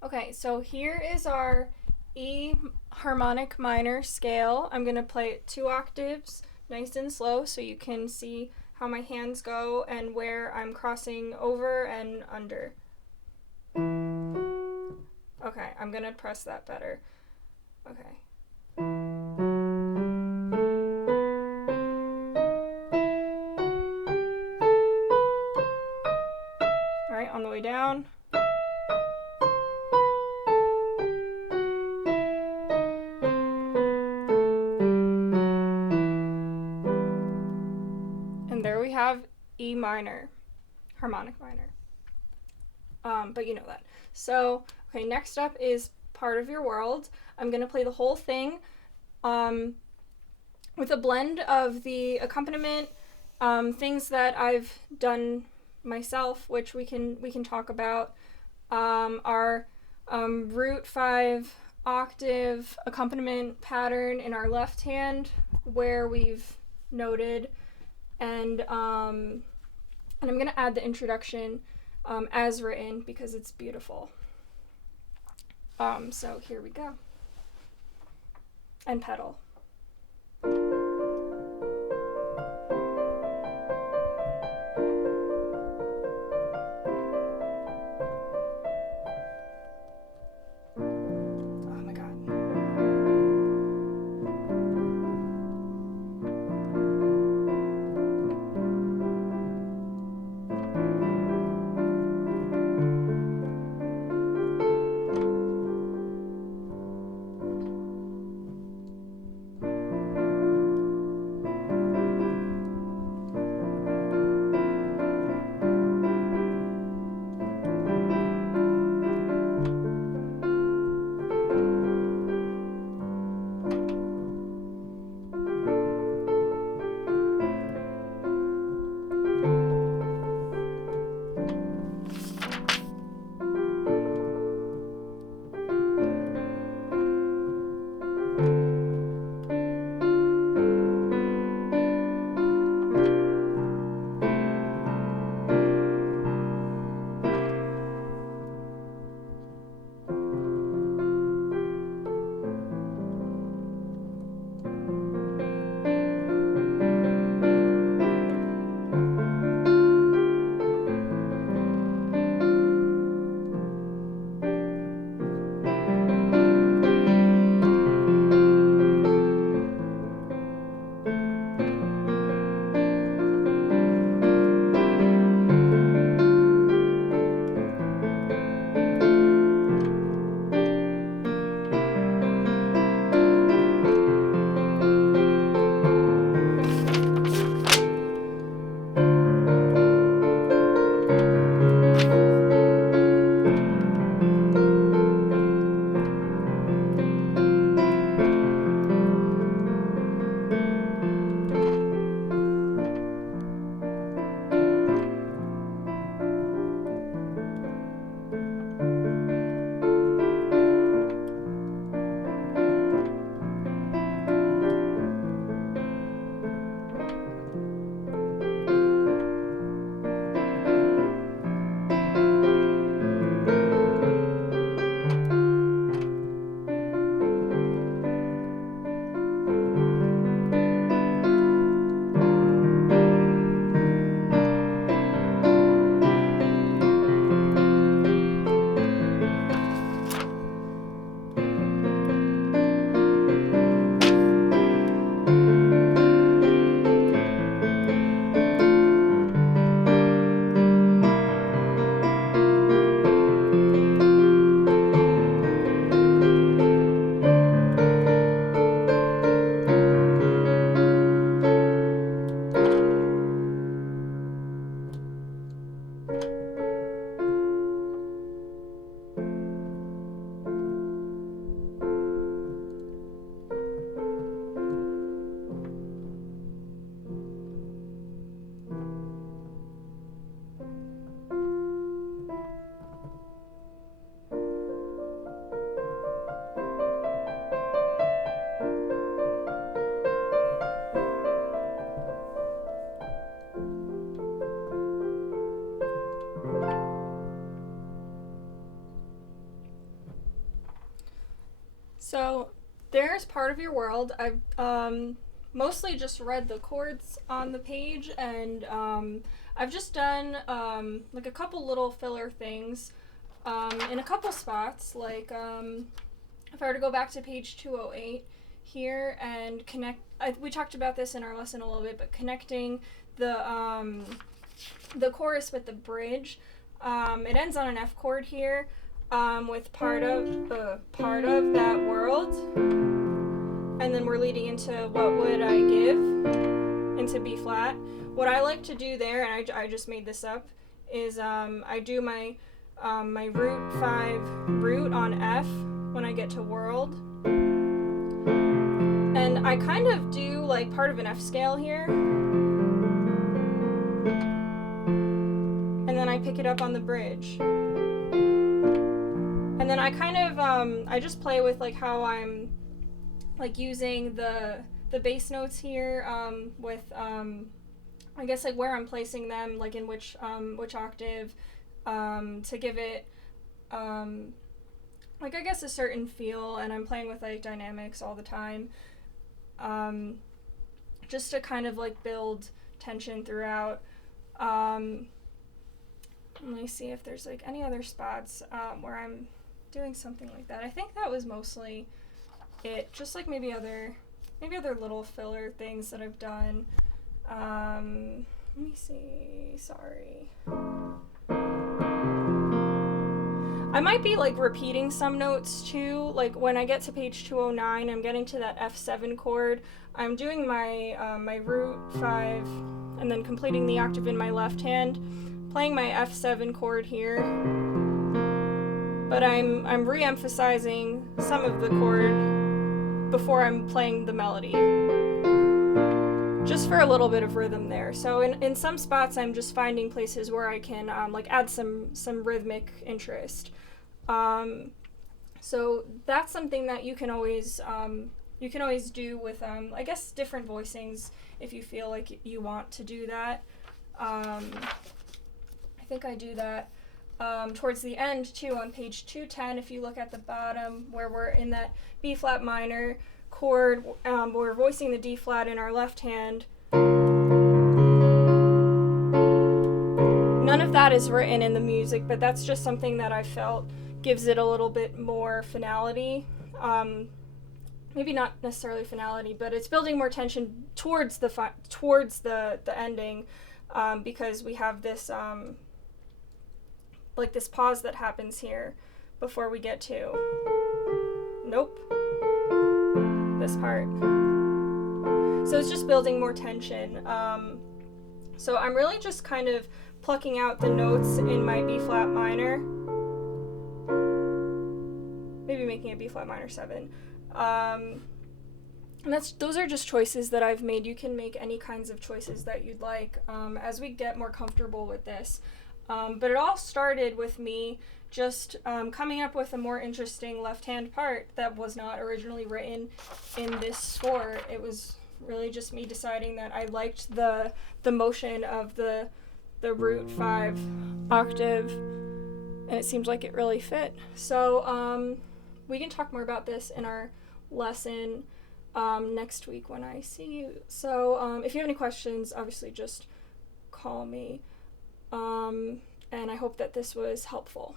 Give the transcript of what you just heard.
Okay, so here is our E harmonic minor scale. I'm going to play it 2 octaves, nice and slow, so you can see how my hands go and where I'm crossing over and under. Okay, I'm going to press that better. Okay. All right, on the way down. And there we have E minor, harmonic minor. But you know that. So, okay, next up is Part of Your World. I'm going to play the whole thing with a blend of the accompaniment, things that I've done myself, which we can talk about, our root 5 octave accompaniment pattern in our left hand, where we've noted, and I'm gonna add the introduction as written because it's beautiful. So here we go. And pedal. Oh my god. So there's Part of Your World. I've mostly just read the chords on the page, and I've just done like a couple little filler things in a couple spots. Like if I were to go back to page 208 here and connect, we talked about this in our lesson a little bit, but connecting the chorus with the bridge. It ends on an F chord here. With part of that world, and then we're leading into what would I give into B flat. What I like to do there, and I just made this up, is I do my my root 5 root on F when I get to world, and I kind of do like part of an F scale here, and then I pick it up on the bridge. And then I kind of, I just play with like how I'm like using the bass notes here with, I guess like where I'm placing them, like in which octave, to give it, like I guess a certain feel, and I'm playing with like dynamics all the time, just to kind of like build tension throughout. Let me see if there's like any other spots where I'm doing something like that. I think that was mostly it. Just like maybe other little filler things that I've done. Let me see. Sorry. I might be like repeating some notes too. Like when I get to page 209, I'm getting to that F7 chord. I'm doing my my root 5 and then completing the octave in my left hand, playing my F7 chord here. But I'm re-emphasizing some of the chord before I'm playing the melody, just for a little bit of rhythm there. So in some spots, I'm just finding places where I can like add some rhythmic interest. So that's something that you can always do with I guess different voicings if you feel like you want to do that. I think I do that towards the end too on page 210. If you look at the bottom where we're in that B flat minor chord, we're voicing the D flat in our left hand. None of that is written in the music, but that's just something that I felt gives it a little bit more finality. Maybe not necessarily finality, but it's building more tension towards the ending, because we have this like this pause that happens here before we get to this part. So it's just building more tension. So I'm really just kind of plucking out the notes in my B flat minor, maybe making it B flat minor 7. And those are just choices that I've made. You can make any kinds of choices that you'd like as we get more comfortable with this. But it all started with me just coming up with a more interesting left-hand part that was not originally written in this score. It was really just me deciding that I liked the motion of the root 5 octave, and it seemed like it really fit. So we can talk more about this in our lesson next week when I see you. So if you have any questions, obviously just call me. And I hope that this was helpful.